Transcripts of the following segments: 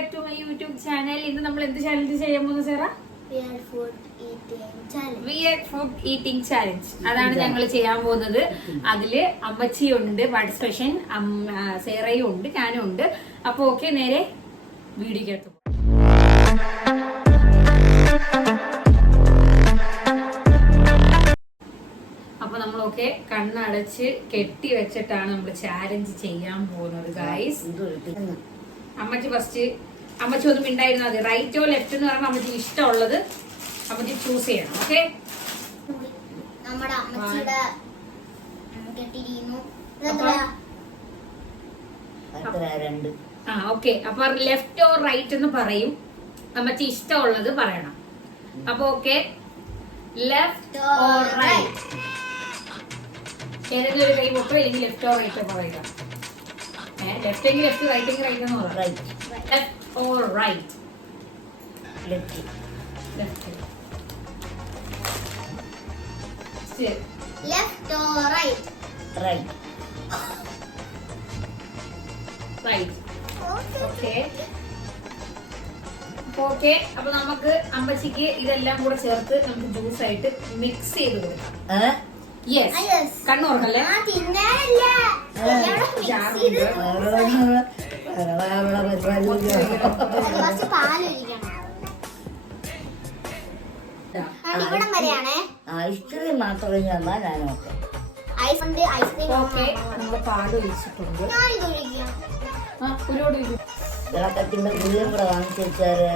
Back to my YouTube channel. ഇന്ന് നമ്മൾ എന്ത് ചാലഞ്ച് ചെയ്യാൻ പോകുന്നത് സാറാ? Weird food eating challenge. അതാണ് ഞങ്ങൾ ചെയ്യാൻ പോകുന്നത്. അതില് അമ്മച്ചിയുണ്ട്, പാർട്ടിസിപ്പേഷൻ സേറയും ഉണ്ട്, ഞാനും ഉണ്ട്. അപ്പൊ ഓക്കെ, നേരെ വീഡിയോക്ക് എടുത്തു. അപ്പൊ നമ്മളൊക്കെ കണ്ണടച്ച് കെട്ടി വെച്ചിട്ടാണ് നമ്മൾ ചാലഞ്ച് ചെയ്യാൻ പോകുന്നത് ഗൈസ്. അമ്മച്ചി ഫസ്റ്റ്, അമ്മച്ചി ഒന്നും മിണ്ടായിരുന്നത് മതി. റൈറ്റോ ലെഫ്റ്റ് എന്ന് പറയുമ്പോൾ അമ്മച്ചി ഇഷ്ടമുള്ളത് അമ്മച്ചി ചൂസ് ചെയ്യണം. Okay, okay. അപ്പൊ ലെഫ്റ്റ് ഓർ റൈറ്റ് എന്ന് പറയും. അമ്മച്ചി ഇഷ്ടമുള്ളത് പറയണം. അപ്പൊ ഓക്കെ, ലെഫ്റ്റ് ഓർ റൈറ്റ്. ഏതെങ്കിലും ഒരു കൈ പൊട്ടോ, അല്ലെങ്കിൽ ലെഫ്റ്റ് ഓർ റൈറ്റ് പറയുക. ലെഫ്റ്റ് എങ്കിൽ ലെഫ്റ്റ്, റൈറ്റ് എങ്കിൽ റൈറ്റ് എന്ന് പറയാം. Left or right? Left. Left. Left or right? Right. Right. Okay. Okay, അപ്പൊ നമുക്ക് അമ്മച്ചിക്ക് ഇതെല്ലാം കൂടെ ചേർത്ത് നമുക്ക് ജ്യൂസ് ആയിട്ട് മിക്സ് ചെയ്ത് കൊടുക്കാം. യെസ്, കണ്ണുറക്കല്ലേ? ഐസ്ക്രീം മാത്രമേ ഞാനോക്കെ നമ്മള് പാല് ഒഴിച്ചിട്ടുണ്ട്. ഇളക്കത്തിന്റെ ഗുളിയും കൂടെ വാങ്ങിച്ചു വെച്ചാല്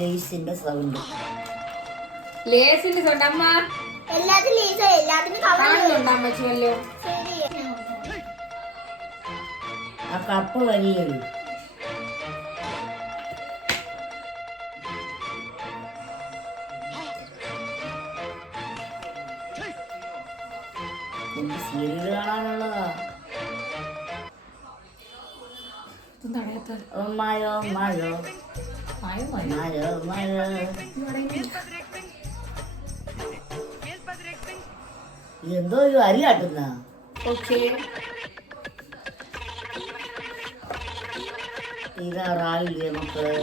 ലേസിന്റെ സൗണ്ട്. ലേസിന്റെ സൗണ്ട് അമ്മ കാണുന്നുണ്ടോ? ആ കപ്പ് വലിയൊരു സീരിയല് കാണാനുള്ളതാ. മഴോ മഴോ മഴോ മഴോ. എന്തോ ഒരു അരി കാട്ടുന്ന. തീരാറായില്ലേ മക്കള്?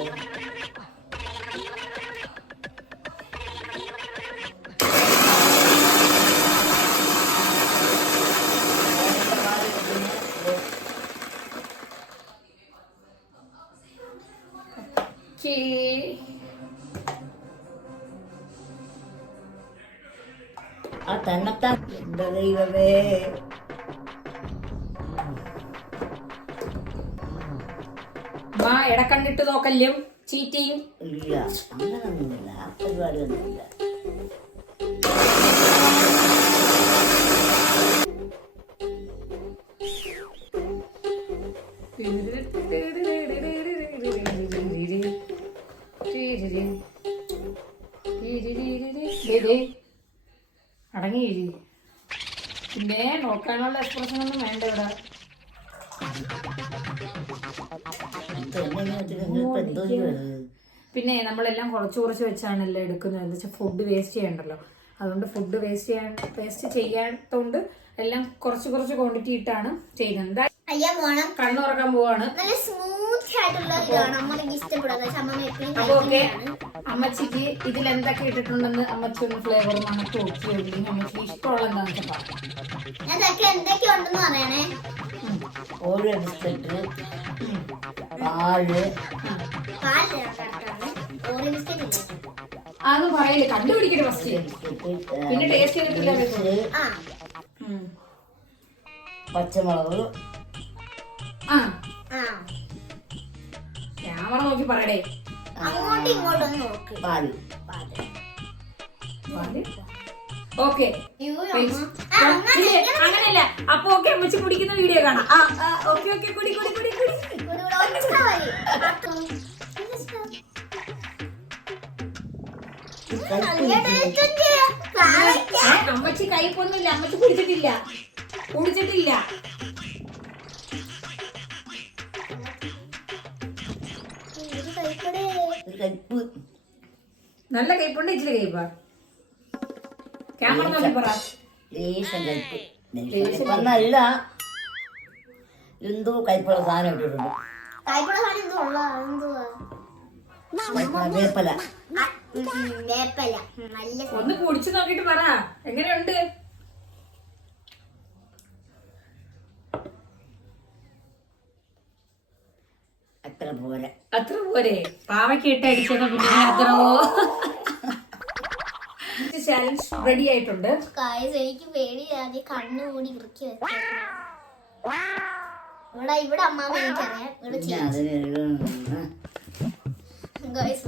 ആ തന്നെത്താൻ. എന്റെ ദൈവമേ, ഇടക്കണ്ടിട്ട് നോക്കല്ലും ചീറ്റിങ്. ഇല്ല, അങ്ങനൊന്നുമില്ല. ആ പരിപാടിയൊന്നുമില്ല. അടങ്ങി. പിന്നെ നോക്കാനുള്ള എക്സ്പ്രഷൻ ഒന്നും വേണ്ട ഇവിടെ. പിന്നെ നമ്മളെല്ലാം കുറച്ച് കുറച്ച് വെച്ചാണല്ലോ എടുക്കുന്നത്. എന്താ വെച്ചാൽ ഫുഡ് വേസ്റ്റ് ചെയ്യണ്ടല്ലോ. അതുകൊണ്ട് ഫുഡ് വേസ്റ്റ് ചെയ്യാത്തതുകൊണ്ട് എല്ലാം കുറച്ച് കുറച്ച് ക്വാണ്ടിറ്റി ഇട്ടാണ് ചെയ്യുന്നത്. കണ്ണുറക്കാൻ പോവാണ്. അപ്പൊ ഓക്കെ, അമ്മച്ചിക്ക് ഇതിൽ എന്തൊക്കെ ഇട്ടിട്ടുണ്ടെന്ന് അമ്മച്ചി ഒന്ന് ഫ്ലേവർ മണത്ത് നോക്കി നോക്കി. അമ്മച്ചിക്ക് ഇഷ്ടമുള്ള എന്താണെന്ന് പറയണേ. ഓരോ ബിസ്ക്കറ്റ്, പാല്. അത് പറയില്ല, കണ്ടുപിടിക്കട്ടെ ഫസ്റ്റ്. പിന്നെ ടേസ്റ്റ് ചെയ്തിട്ടില്ല. പച്ചമുളക്. ക്യാമറ നോക്കി പറയടേ. പാല്. ഓക്കെ, അങ്ങനെയല്ല. അപ്പൊ ഓക്കെ, അമ്മച്ചി കുടിക്കുന്ന വീഡിയോ കാണാം. ഓക്കെ ഓക്കെ, കുടി കുടി കുടി കുടി. അമ്മച്ചി കയ്പൊന്നുമില്ല. അമ്മച്ചി കുടിച്ചിട്ടില്ല. നല്ല കയ്പുണ്ട്, ഇച്ചിരി കയ്പാ. ക്യാമറ നോക്കി പറ. ലേശം കയ്പ്. നല്ല എന്തോ കൈപ്പുള്ള സാധനം ഇട്ടിട്ടുണ്ട്. കൈപ്പുള്ള സാധനം എന്തുവാ? വേപ്പല. വേപ്പല. നല്ല ഒന്ന് കുടിച്ചു നോക്കിട്ട് പറ എങ്ങനെയുണ്ട്. അത്ര പോരെ. പാവയ്ക്ക് ഇട്ട് അടിച്ചത് പിന്നെ അത്രോ. ചാലഞ്ച് റെഡി ആയിട്ടുണ്ട്. ഗായ്സ് എനിക്ക് പേടിയാതെ കണ്ണു മൂടി ഇറുക്കി വെച്ചേക്കണം. ഇവിടെ അമ്മാമ്മ എനിക്കറിയാം. ഇവിടെ guys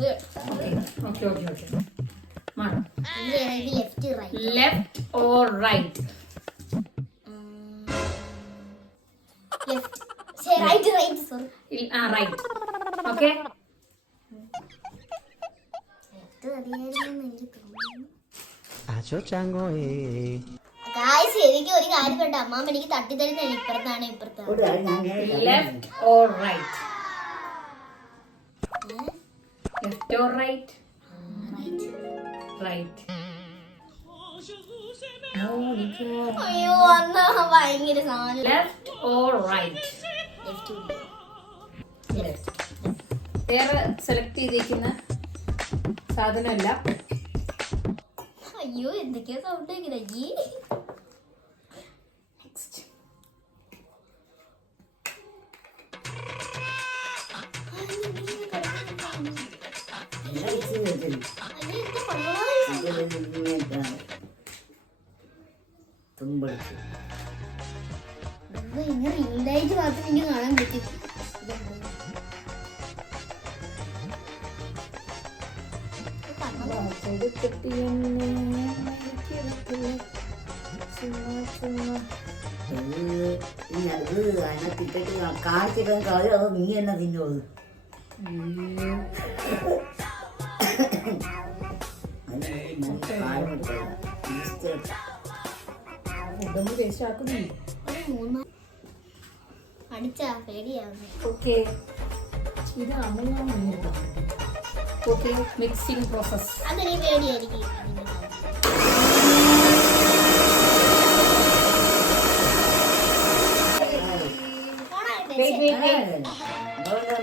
left right. Left or right? Right sorry. Right. Okay. Guys എനിക്ക് ഒരു കാര്യം കണ്ട അമ്മാമ്മ എനിക്ക് തട്ടിത്തരുന്ന ഇപ്പുറത്താണ്. Left or right? Left or right? Right. അയ്യോ അന്നാ ഭയങ്കര സാധനം. Left or right? വേറെ സെലക്ട് ചെയ്തിരിക്കുന്ന സാധനമല്ല. അയ്യോ എന്തൊക്കെയാ സൗണ്ട് കേൾക്കുന്നത്. അയ്യേ ഇങ്ങനെ റിംഗായിട്ട് മാത്രം എനിക്ക് കാണാൻ പറ്റും. അതിനകത്തിട്ടിട്ട് കാണിച്ചിട്ട് കളയോ അതോ നീ തന്നെ തിന്നത്? ഫുഡൊന്നും വേസ്റ്റ് ആക്കുന്നില്ല. അടിച്ചാ പേടിയാവുന്നു. ഓക്കെ, ഇത് ഓക്കെ. മിക്സിംഗ് പ്രോസസ് അതെനിക്ക് പേടിയായിരിക്കും.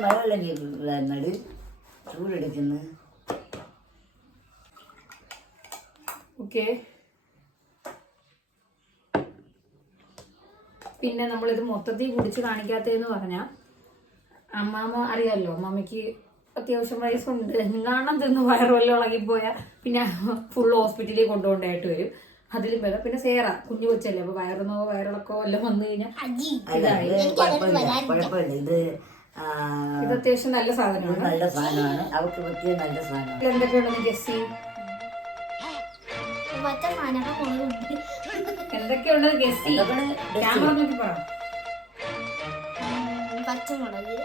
മഴവെള്ളം ചൂടെടുക്കുന്നു. ഓക്കെ. പിന്നെ നമ്മളിത് മൊത്തത്തിൽ കുടിച്ച് കാണിക്കാത്തതെന്ന് പറഞ്ഞാൽ അമ്മാമ്മ അറിയാമല്ലോ, അമ്മാമ്മയ്ക്ക് അത്യാവശ്യം വയസ്സുണ്ട്. കാണാൻ തിന്ന് വയറുവെല്ലാം ഇളകിപ്പോയാൽ പിന്നെ ഫുൾ ഹോസ്പിറ്റലിൽ കൊണ്ടുപോകേണ്ടതായിട്ട് വരും. അതിലും ഭേദം പിന്നെ സേറ കുഞ്ഞു കൊച്ചല്ലേ, അപ്പൊ വയറുന്നോ വയറിളക്കോ എല്ലാം വന്നു കഴിഞ്ഞാൽ ഇത് അത്യാവശ്യം നല്ല സാധനമാണ്. നല്ല സാധനമാണ്, അവർക്ക് പറ്റിയ നല്ല സാധനമാണ്. എന്തൊക്കെയുണ്ടെന്ന് ഗസ് ചെയ്യും. എന്തൊക്കെയുണ്ടെന്ന് ഗസ് ചെയ്യും. ക്യാമറ നോക്കി പറ. പച്ചമുളക്,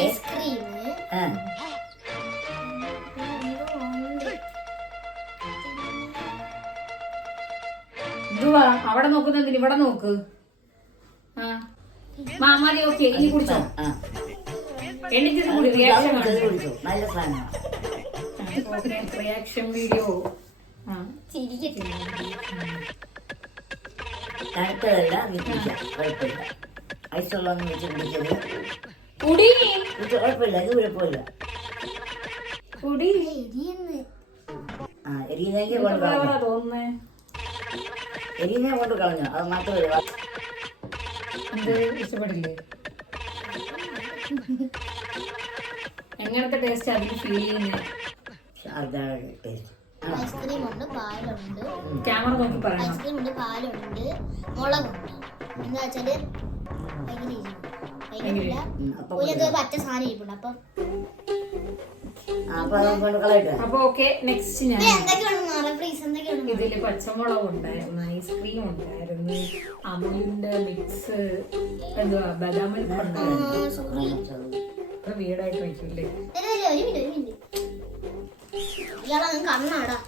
ഐസ്ക്രീം, ഇതുവാ അവിടെ നോക്കുന്നതിന് ഇവിടെ നോക്ക്. മാമാതി ഓക്കെ, ഇനി കുടിച്ചോ. എണ്ണിച്ചത് കൂടി റിയാക്ഷൻ നല്ല സാധനമാണ്. Reaction video. തണുത്തതല്ല, കുഴപ്പമില്ല. ഐസുള്ളൊന്നും വെച്ച് കുടിച്ചത് കുടി, കുഴപ്പമില്ല. ഇത് കുഴപ്പമില്ല. കുടി. എരിയുന്നെങ്കിൽ കൊണ്ട് കളഞ്ഞു. തോന്നുന്നേ എരിയുന്നെ കൊണ്ട് കളഞ്ഞു. അത് മാത്രമല്ല, എന്ത് ഇഷ്ടപ്പെടില്ലേ? എങ്ങനത്തെ ടേസ്റ്റ് അതിന് ഫീൽ ചെയ്യുന്നത്? ഐസ്ക്രീം ഉണ്ട്, പാലുണ്ട്. ക്യാമറ നോക്കി പറയണം. ഐസ്ക്രീം ഉണ്ട്, പാലുണ്ട്, മുളകുണ്ട്. എന്താ വെച്ചാല് ഭയങ്കര പച്ച സാധനം ഇരിപ്പുണ്ട്. അപ്പൊ ഓക്കെ, നെക്സ്റ്റ് ഞാൻ എന്തൊക്കെയാണ് ഇതില് പച്ചമുളക് ഉണ്ടായിരുന്നു, ഐസ്ക്രീം ഉണ്ടായിരുന്നു, അമുലിന്റെ മിക്സ്, എന്തുവാ ബദാം മിൽക്ക് ഉണ്ടായിരുന്നു. വീടായിട്ട് വയ്ക്കൂല്ലേ? ഇയാളെ കണ്ണാടാ,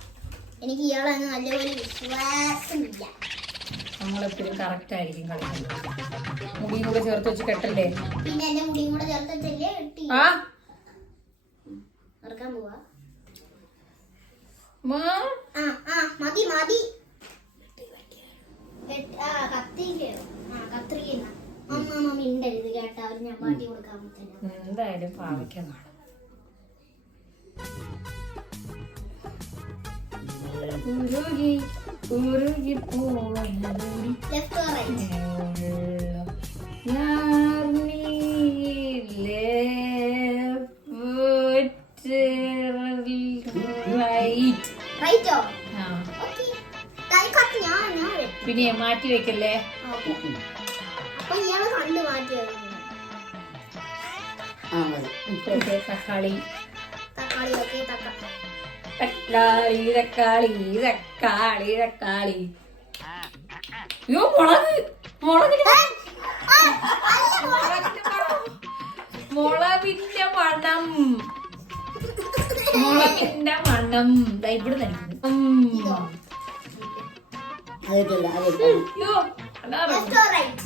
എനിക്ക് ഇയാളെ നല്ലപോലെ വിശ്വാസമില്ല. നമ്മളെപ്പോഴും കറക്റ്റ് ആയിരിക്കും കളിക്കുന്നത്. മുടിയും കൂടെ ചേർത്ത് വെച്ച് കെട്ടല്ലേ? പിന്നെ എന്റെ മുടിയും കൂടെ ചേർത്ത് വെച്ചല്ലേ കെട്ടി. ഇറക്കാൻ പോവാ. മതി മതി. കത്തിരിക്കയോ? കത്രിക. അമ്മ അമ്മ മിണ്ടരുത് കേട്ടോ, അവര് ഞാൻ മാറ്റി കൊടുക്കാൻ പറ്റില്ല. എന്തായാലും പാവയ്ക്ക കാണും. ഉരുകി ഉരുകി പോവനടി ലെഫ്റ്റ് ഓർ റൈറ്റ്? റൈറ്റോ? ഓക്കേ. കൈ കട്ട് ഞാൻ പിന്നെ മാറ്റി വെക്കല്ലേ. ഓക്കേ. അപ്പൊ ഇയാള് കണ്ണ് മാറ്റി വെക്കുന്നു. തക്കാളി തക്കാളി ഓക്കേ. തക്കാളി തക്കാളി തക്കാളി തക്കാളി. അയ്യോ മുളക് മുളകിന്റെ മുളകിന്റെ മണം മുളകിന്റെ മണം ഇവിടെ നടിക്കുന്നു. അയ്യോ അതാ left or right?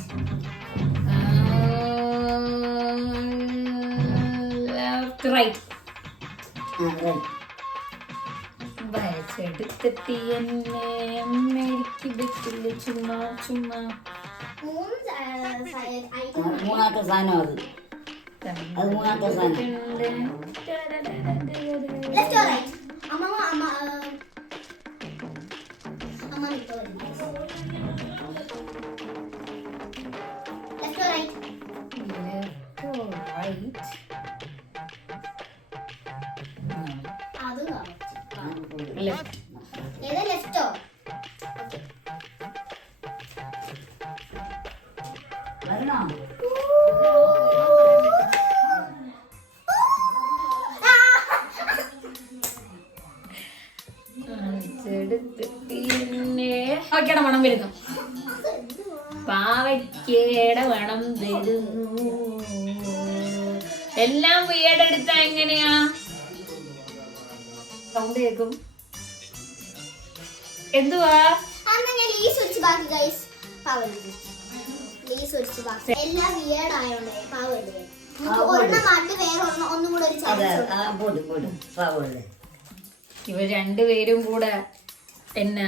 Left right. വരച്ചെടുത്തെത്തി എന്നെ അമ്മയ്ക്ക് പറ്റില്ല ചുമ്മാ ചുമ്മാ. മൂന്നാമത്തെ സാധനം അത് മൂന്നാമത്തെ സാധനം. Left or right? അമ്മ അമ്മ അമ്മ ലെഫ്റ്റ് ഓർ റൈറ്റ്? അത് ലെഫ്റ്റ്. ഏതാ ലെഫ്റ്റോ? വരണോ? പാവയ്ക്കയുടെ മണം വരുന്നു. പാവയ്ക്കയുടെ മണം വരുന്നു. എല്ലാം വീടെടുത്താ എങ്ങനെയാ സൗണ്ട് കേൾക്കും? എന്തുവാ എല്ലാം വിയേർഡ് ആയോണ്ടേ പാവല്ലേ. ഒരെണ്ണം മാറ്റി വേറെ ഒന്നും കൂടെ ഒരു ചാൻസ്. ഇവർ രണ്ടുപേരും കൂടെ എന്നെ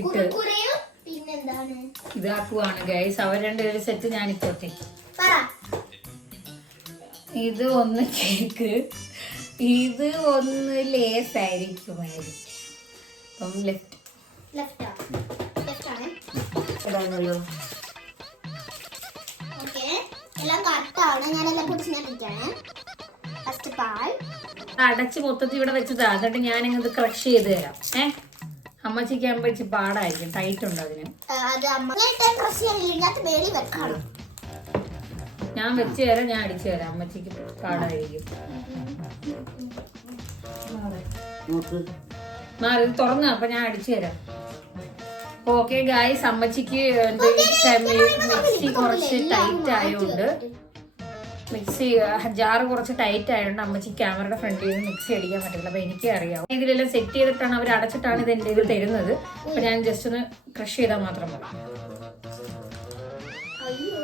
ഇട്ട് കുരക്കുരയും പിന്നെന്താണ് ഇതാക്കുവാണ് ഗൈസ്. അവർ രണ്ടുപേരും സെറ്റ് ഞാൻ ഇട്ടോട്ടെ. പറ. ഇത് ഒന്ന് കേക്ക്, ഇത് ഒന്ന് ലേസ് ആയിരിക്കുമായിരിക്കും. അപ്പം ലെഫ്റ്റ്. ലെഫ്റ്റ് ആണ്. ഓക്കേ, എല്ലാം കറക്റ്റാണ്. ഞാനെല്ലാം കുടിച്ചിട്ടാണ്. ഫസ്റ്റ് പാൽ അടച്ച് മൊത്തത്തിൽ ഇവിടെ വെച്ചതാ. എന്നിട്ട് ഞാൻ ഇത് ക്രഷ് ചെയ്ത് തരാം. അമ്മച്ചിക്ക് ആകുമ്പോ ഇച്ചിരി പാടായിരിക്കും, ടൈറ്റ് ഉണ്ട് അതിന്. അത് അമ്മ ക്രഷ് ചെയ്യാനില്ല, വേടി വെക്കണം. ഞാൻ വെച്ച് തരാം, ഞാൻ അടിച്ചു തരാം. അമ്മച്ചിക്ക് പാടായിരിക്കും. മാറി ഇത് തുറന്നു, അപ്പൊ ഞാൻ അടിച്ചു തരാം. ഓക്കെ ഗായ്സ്, അമ്മച്ചിക്ക് മിക്സി കുറച്ച് ടൈറ്റ് ആയതുകൊണ്ട്, മിക്സി ജാറ് കുറച്ച് ടൈറ്റ് ആയതുകൊണ്ട് അമ്മച്ചി ക്യാമറയുടെ ഫ്രണ്ടിൽ നിന്ന് മിക്സി അടിക്കാൻ പറ്റില്ല. അപ്പൊ എനിക്ക് അറിയാം. ഇതിലെല്ലാം സെറ്റ് ചെയ്തിട്ടാണ് അവർ അടച്ചിട്ടാണ് ഇത് എൻ്റെ ഇത് തരുന്നത്. അപ്പൊ ഞാൻ ജസ്റ്റ് ഒന്ന് ക്രഷ് ചെയ്താൽ മാത്രം മതി. അയ്യോ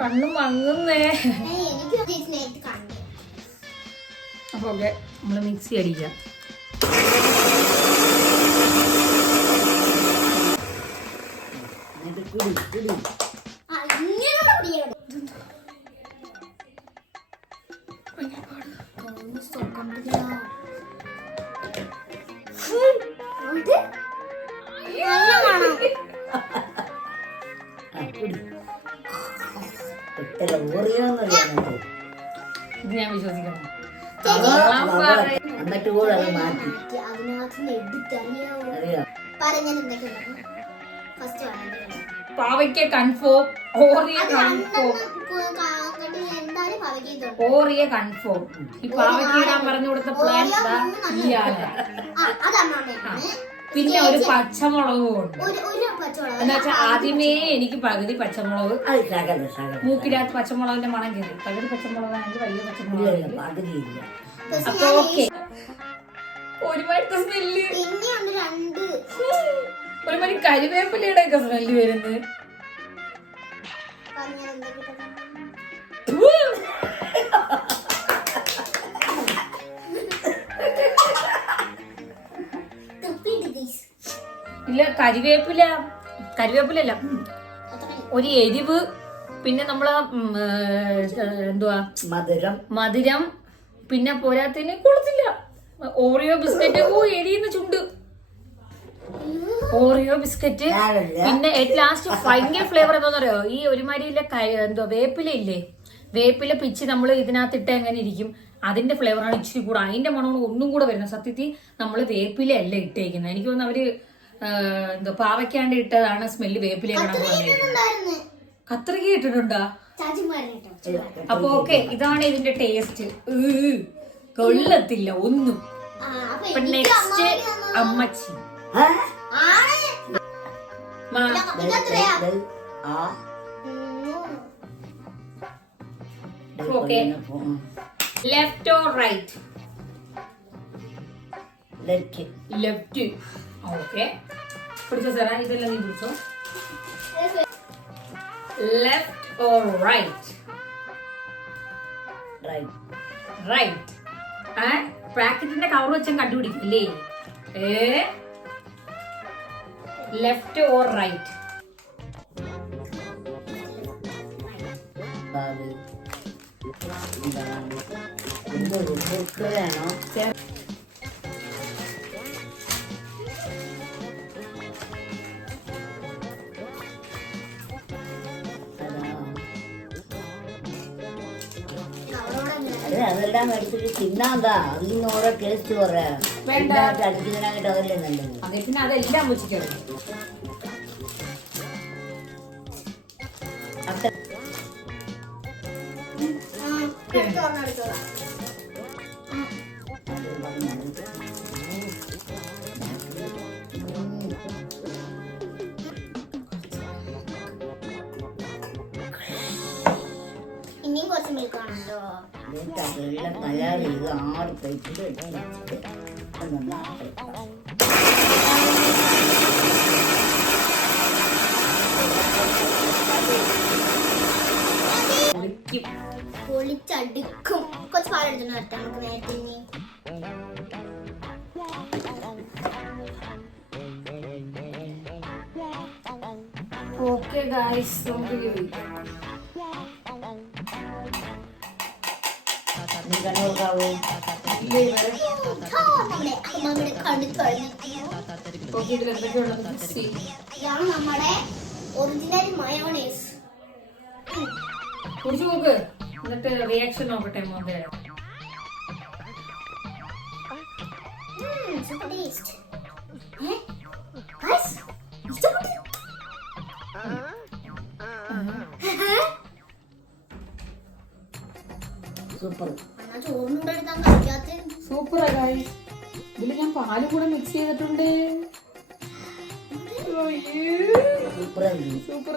കണ്ണും മങ്ങുന്നേ. അപ്പൊ ഓക്കെ, നമ്മള് മിക്സി അടിക്കാം. ഇത് ഞാൻ വിശ്വസിക്കണം. എന്നിട്ട് കൂടെ അത് മാറ്റി പാവയ്ക്ക കൺഫോം, ഓറിയ കൺഫോം, ഓറിയ കൺഫോം. ഈ പാവയ്ക്ക ഇടാൻ പറഞ്ഞു കൊടുത്ത പ്ലാൻ ഇയാണ്. പിന്നെ ഒരു പച്ചമുളകും ഉണ്ട്. എന്നുവെച്ചാൽ ആദ്യമേ എനിക്ക് പകുതി പച്ചമുളക്, മൂക്കിനകത്ത് പച്ചമുളകിന്റെ മണം കയറി. പകുതി പച്ചമുളകാണെങ്കിൽ വലിയ പച്ചമുളക്. അപ്പൊ ഓക്കെ, ഒരുമാതിരി സ്മെല്ല്, ഒരുമാതിരി കരിവേപ്പിലയുടെ ഒക്കെ സ്മെല്ല് വരുന്നത്. ഇല്ല, കരിവേപ്പിലല്ല, ഒരു എരിവ് പിന്നെ നമ്മള് എന്തുവാ മധുരം പിന്നെ പോരാത്തതിന് കൊള്ളത്തില്ല. ഓറിയോ ബിസ്ക്കറ്റ് എരിയുന്ന ചുണ്ട്. Oreo biscuit. പിന്നെ ലാസ്റ്റ് ഭയങ്കര ഫ്ലേവർ എന്താണെന്നറിയോ, ഈ ഒരുമാതിരിയിലെ എന്തോ വേപ്പില ഇല്ലേ, വേപ്പില പിച്ച് നമ്മൾ ഇതിനകത്തിട്ട് എങ്ങനെ ഇരിക്കും, അതിന്റെ ഫ്ലേവറാണ് ഇച്ചിരി കൂടെ, അതിന്റെ മണമാണ് ഒന്നും കൂടെ വരുന്നത്. സത്യത്തിൽ നമ്മൾ വേപ്പില അല്ല ഇട്ടേക്കുന്നത്. എനിക്ക് തോന്നുന്നു അവര് എന്തോ പാവയ്ക്കാണ്ട് ഇട്ടതാണ് സ്മെല്ല്. വേപ്പിലയാണ് കത്രിക ഇട്ടിട്ടുണ്ടോ? അപ്പൊ ഓക്കെ, ഇതാണ് ഇതിന്റെ ടേസ്റ്റ്. കൊള്ളത്തില്ല ഒന്നും. അപ്പൊ നെക്സ്റ്റ് അമ്മച്ചി. Okay, left or right? Left. Okay, പിടിച്ചോ സാറാ, ഇതെല്ലാം നീ പിടിച്ചോ. Left or right? റൈറ്റ്. പാക്കറ്റിന്റെ കവർ വെച്ച് കണ്ടുപിടിക്കില്ലേ? Left or right? അതെല്ലാം മേടിച്ചിട്ട് തിന്നാന്താ, അതിന് ഓരോ ടേസ്റ്റ് പറയാ. അടിക്കുന്നതിനായിട്ട് അതല്ലേ നല്ലത്. അതെ, പിന്നെ അതെല്ലാം വെച്ചിട്ടുണ്ട്. ഇനിയും കുറച്ച് മിൽക്ക് ആണല്ലോ. വെള്ളം തയ്യാറ് ചെയ്ത് 6 പ്ലേറ്റിൽ വെച്ചിട്ട് പൊളിച്ചടുക്കും. കുറച്ച് പാലെടുത്തു നിർത്താം നമുക്ക് നേരത്തെ. ഓക്കെ ഗായ്സ്, നമുക്ക് ഇതാണ് നമ്മുടെ ഒറിജിനൽ മയോണൈസ്. കുടിച്ചു നോക്ക്, എന്നിട്ട് റിയാക്ഷൻ നോക്കട്ടെ. മോന്റെ സൂപ്പറാ ഗായ്സ്. ഇതില് ഞാൻ പാല് കൂടെ മിക്സ് ചെയ്തിട്ടുണ്ട്. സൂപ്പർ.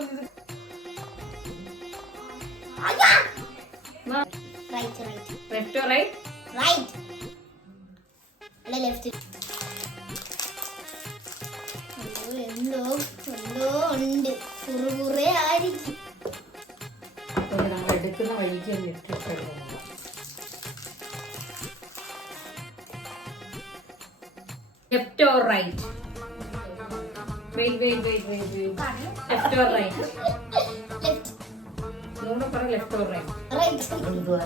Left right? റൈറ്റ് അല്ല ലെഫ്റ്റ്. എന്തോ ഉണ്ട്, കുറുകുറേ ആയിരിക്കും. നമ്മൾ എടുക്കുന്ന വഴിക്ക് left or right? Wait. Left or right? ഒന്നുകൂടെ പറ, ലെഫ്റ്റ് ഓർ റൈറ്റ്? ഒന്നുകൂടെ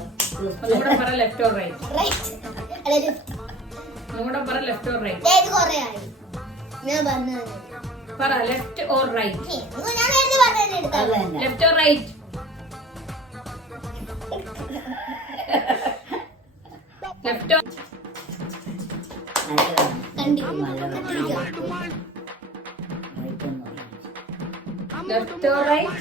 പറ, ലെഫ്റ്റ് ഓർ റൈറ്റ്? ഒന്നുകൂടെ പറ, ലെഫ്റ്റ് ഓർ റൈറ്റ്? പറ, left or right? Left or right? Left or left or right?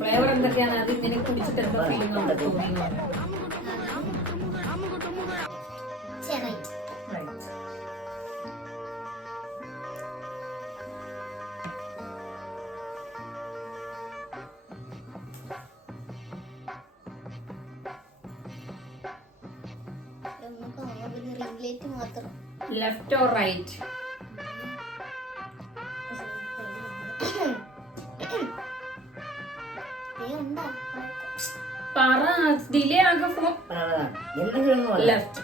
Flavour എന്തൊക്കെയാണ്? അത് ഇങ്ങനെ കുടിച്ചിട്ട് എന്താ ഫീലിംഗ് ഉണ്ട്? കട്ലേറ്റ് മാത്രം. Left or right? പറ, ഡിലേ ആകെ പോ. Left.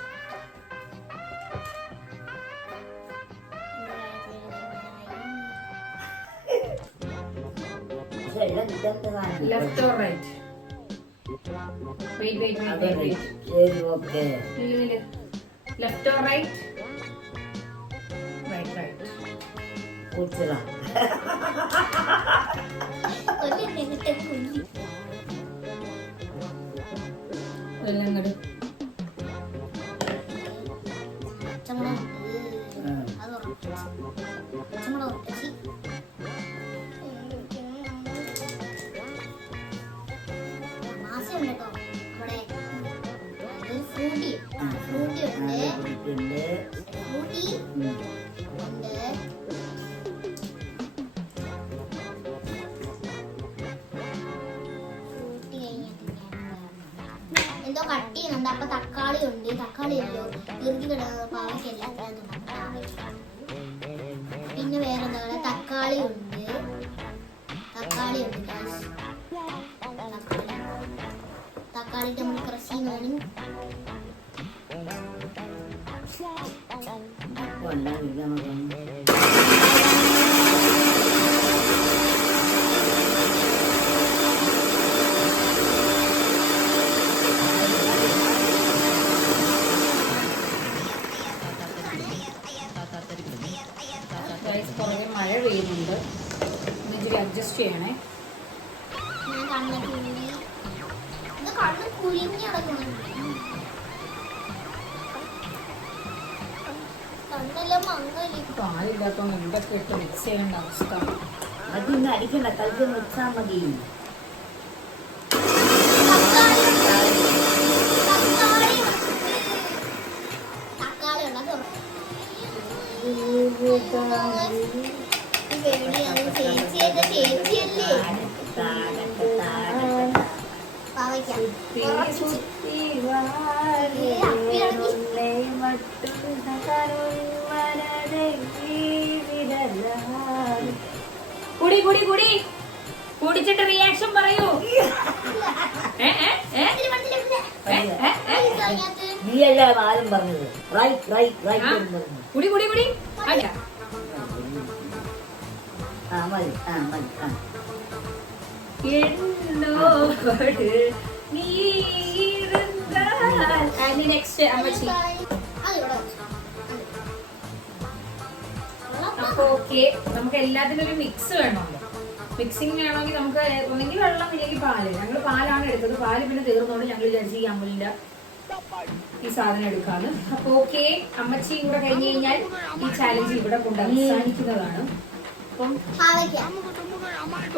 Left or right? Wait wait wait wait. ശരി, okay. Left or right? Right right. കുടിച്ചതാ. അങ്ങോട്ട് എന്തോ കട്ട് ചെയ്യുന്നുണ്ട്. അപ്പൊ തക്കാളി ഉണ്ട്, തക്കാളി ഇല്ലോ ഇറുക്കി കിടക്കുന്ന പാവയ്ക്കല്ല. പിന്നെ വേറെ എന്താ പറയുക, തക്കാളി ഉണ്ട്, തക്കാളി ഉണ്ട്. തക്കാളി നമ്മൾ ക്രഷ് ചെയ്യുന്നതാണ്. പുറകെ മഴ പെയ്യുന്നുണ്ട്, ഇച്ചിരി അഡ്ജസ്റ്റ് ചെയ്യണേ. ഞാൻ കണ്ണ് കുരുങ്ങി, ഇത് കണ്ണ് കുരുങ്ങി കിടക്കുന്നുണ്ട്. കണ്ണെല്ലാം മങ്ങലി. പാലില്ലാത്തോണ്ട് എന്തൊക്കെ ഇട്ട് മിക്സ് ചെയ്യേണ്ട അവസ്ഥ. അതൊന്നും അടിക്കണ്ട, കളിച്ച് വെച്ചാൽ മതി. കുടി കുടി കുടി കുടിച്ചിട്ട് റിയാക്ഷൻ പറയൂ. നീയല്ല ആരും പറഞ്ഞത്. റൈറ്റ് റൈറ്റ് റൈറ്റ് എന്ന് പറഞ്ഞു. കുടി കുടി കുടി. ആ മതി, ആ മതി. ആ നെക്സ്റ്റ് അമ്മച്ചി. അപ്പൊ ഓക്കെ, നമുക്ക് എല്ലാത്തിനും ഒരു മിക്സ് വേണമല്ലോ. മിക്സിങ് വേണമെങ്കിൽ നമുക്ക് ഒന്നെങ്കിൽ വെള്ളം ഇല്ലെങ്കിൽ പാല്. ഞങ്ങൾ പാലാണ് എടുത്തത്. പാല് പിന്നെ തീർന്നോണ്ട് ഞങ്ങൾ വിചാരിച്ചു ഈ അമുലിന്റെ ഈ സാധനം എടുക്കാന്ന്. അപ്പൊ ഓക്കെ, അമ്മച്ചിയും കൂടെ കഴിഞ്ഞ് കഴിഞ്ഞാൽ ഈ ചാലഞ്ച് ഇവിടെ കൊണ്ട് അവസാനിക്കുന്നതാണ്. അപ്പം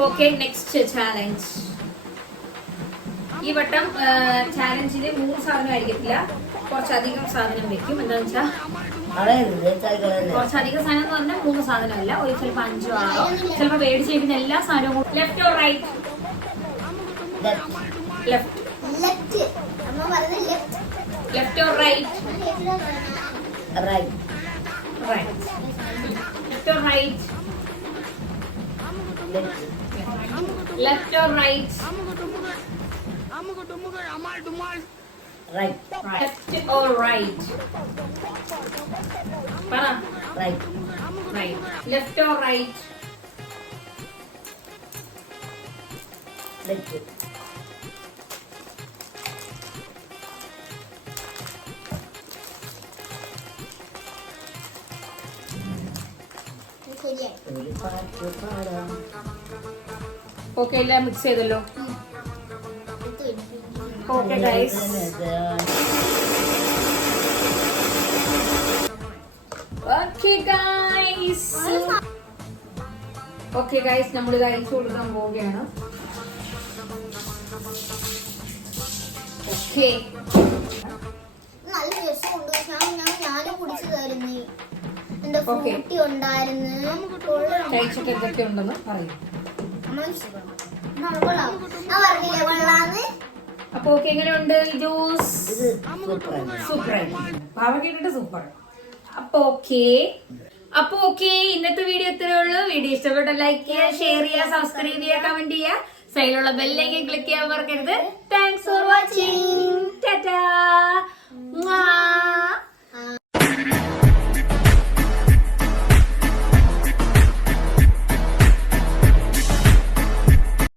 ഓക്കെ, നെക്സ്റ്റ് ചാലഞ്ച്. ഈ വട്ടം ചാലഞ്ചില് 3 സാധനം ആയിരിക്കത്തില്ല, കുറച്ചധികം സാധനം വെക്കും. എന്താന്ന് വെച്ചാൽ കുറച്ചധികം സാധനം എന്ന് പറഞ്ഞാൽ 3 സാധനമല്ല, ഒരു ചിലപ്പോ 5 6 ചിലപ്പോ മേടിച്ചേക്കുന്ന എല്ലാ സാധനവും. Left or right? Left. Left or right? Right. Right. Left or right? Left or right? Right. Left or right? പറ. Right. Right. Left or right? Left. ഒരു പാട്ട് പാടാം. ഓക്കെ, എല്ലാം മിക്സ് ചെയ്തല്ലോ. ഓക്കെ ഗൈസ്, ഓക്കെ ഗൈസ്, നമ്മൾ ഇത് അയച്ചു കൊടുക്കാൻ പോവുകയാണ്. ഓക്കെ, നല്ല രസമുണ്ട്. ഞാനും കുടിച്ചതായിരുന്നു. എന്താ ഫ്രൂട്ടി ഉണ്ടായിരുന്നു. കഴിച്ചിട്ട് എന്തൊക്കെ ഉണ്ടെന്ന് പറയും. ഞാൻ പറഞ്ഞില്ലേ കൊള്ളാന്ന്. അപ്പൊ ഓക്കെ, എങ്ങനെയുണ്ട് ഈ ജ്യൂസ്? ഇത് സൂപ്പറാണ്. സൂപ്പർ ആയിട്ട് പാവയ്ക്ക ഇട്ടിട്ട് സൂപ്പർ. അപ്പൊ ഓക്കെ ഇന്നത്തെ വീഡിയോ ഇത്രയേ ഉള്ളൂ. വീഡിയോ ഇഷ്ടപ്പെട്ട ലൈക്ക് ചെയ്യുക, ഷെയർ ചെയ്യുക, സബ്സ്ക്രൈബ് ചെയ്യുക, കമന്റ് ചെയ്യുക, സൈഡിലുള്ള ബെല്ലേക്ക് ക്ലിക്ക് ചെയ്യാൻ മറക്കരുത്. Thanks for watching. ടാറ്റാ.